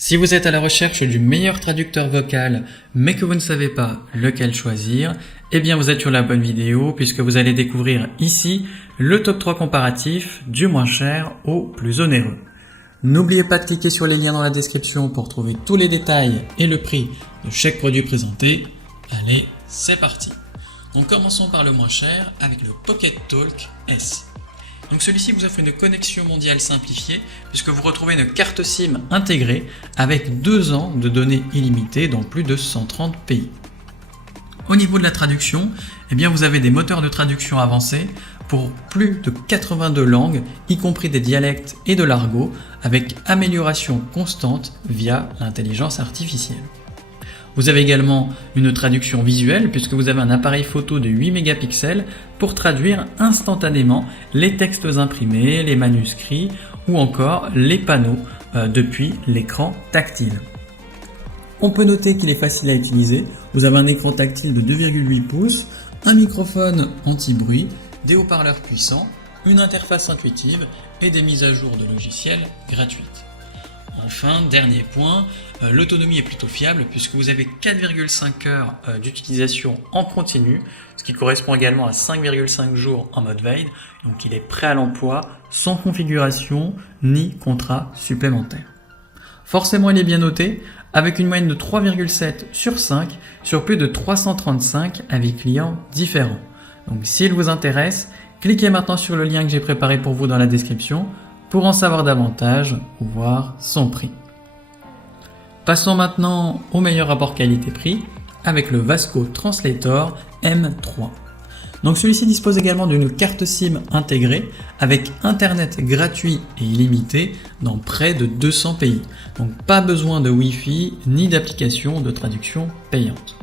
Si vous êtes à la recherche du meilleur traducteur vocal, mais que vous ne savez pas lequel choisir, eh bien vous êtes sur la bonne vidéo puisque vous allez découvrir ici le top 3 comparatif du moins cher au plus onéreux. N'oubliez pas de cliquer sur les liens dans la description pour trouver tous les détails et le prix de chaque produit présenté. Allez, c'est parti. Donc commençons par le moins cher avec le Pocket Talk S. Donc celui-ci vous offre une connexion mondiale simplifiée puisque vous retrouvez une carte SIM intégrée avec 2 ans de données illimitées dans plus de 130 pays. Au niveau de la traduction, eh bien vous avez des moteurs de traduction avancés pour plus de 82 langues, y compris des dialectes et de l'argot, avec amélioration constante via l'intelligence artificielle. Vous avez également une traduction visuelle puisque vous avez un appareil photo de 8 mégapixels pour traduire instantanément les textes imprimés, les manuscrits ou encore les panneaux depuis l'écran tactile. On peut noter qu'il est facile à utiliser. Vous avez un écran tactile de 2,8 pouces, un microphone anti-bruit, des haut-parleurs puissants, une interface intuitive et des mises à jour de logiciels gratuites. Enfin, dernier point, l'autonomie est plutôt fiable puisque vous avez 4,5 heures d'utilisation en continu, ce qui correspond également à 5,5 jours en mode veille, donc il est prêt à l'emploi sans configuration ni contrat supplémentaire. Forcément, il est bien noté avec une moyenne de 3,7 sur 5 sur plus de 335 avis clients différents. Donc s'il vous intéresse, cliquez maintenant sur le lien que j'ai préparé pour vous dans la description pour en savoir davantage ou voir son prix. Passons maintenant au meilleur rapport qualité-prix avec le Vasco Translator M3. Donc celui-ci dispose également d'une carte SIM intégrée avec internet gratuit et illimité dans près de 200 pays. Donc pas besoin de Wi-Fi ni d'application de traduction payante.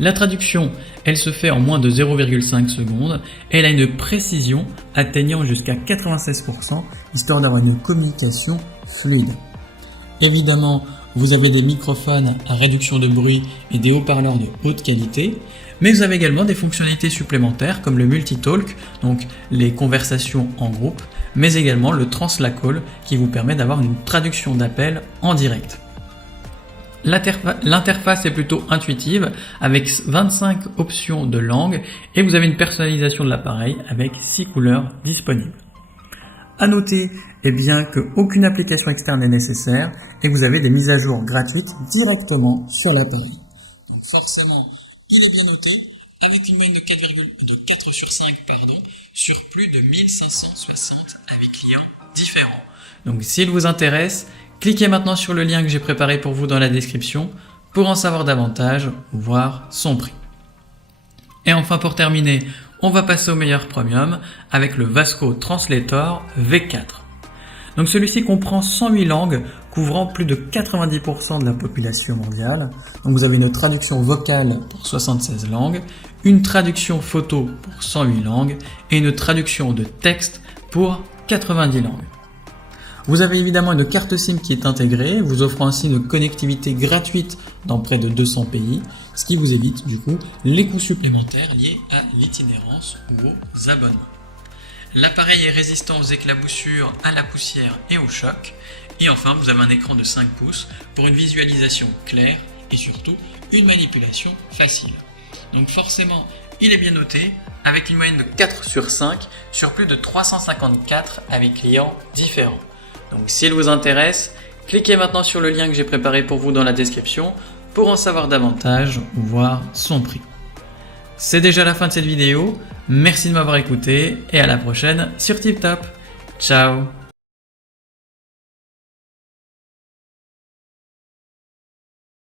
La traduction, elle se fait en moins de 0,5 secondes et elle a une précision atteignant jusqu'à 96%, histoire d'avoir une communication fluide. Évidemment, vous avez des microphones à réduction de bruit et des haut-parleurs de haute qualité, mais vous avez également des fonctionnalités supplémentaires comme le multitalk, donc les conversations en groupe, mais également le translacall qui vous permet d'avoir une traduction d'appel en direct. L'interface est plutôt intuitive avec 25 options de langue et vous avez une personnalisation de l'appareil avec 6 couleurs disponibles. À noter qu'aucune application externe n'est nécessaire et que vous avez des mises à jour gratuites directement sur l'appareil. Donc forcément, il est bien noté avec une moyenne de 4 sur 5 sur plus de 1560 avis clients différents. Donc s'il vous intéresse, cliquez maintenant sur le lien que j'ai préparé pour vous dans la description pour en savoir davantage ou voir son prix. Et enfin pour terminer, on va passer au meilleur premium avec le Vasco Translator V4. Donc celui-ci comprend 108 langues couvrant plus de 90% de la population mondiale. Donc vous avez une traduction vocale pour 76 langues, une traduction photo pour 108 langues et une traduction de texte pour 90 langues. Vous avez évidemment une carte SIM qui est intégrée, vous offrant ainsi une connectivité gratuite dans près de 200 pays, ce qui vous évite du coup les coûts supplémentaires liés à l'itinérance ou aux abonnements. L'appareil est résistant aux éclaboussures, à la poussière et au choc. Et enfin, vous avez un écran de 5 pouces pour une visualisation claire et surtout une manipulation facile. Donc forcément, il est bien noté avec une moyenne de 4 sur 5 sur plus de 354 avis clients différents. Donc s'il vous intéresse, cliquez maintenant sur le lien que j'ai préparé pour vous dans la description pour en savoir davantage ou voir son prix. C'est déjà la fin de cette vidéo, merci de m'avoir écouté et à la prochaine sur TipTop. Ciao.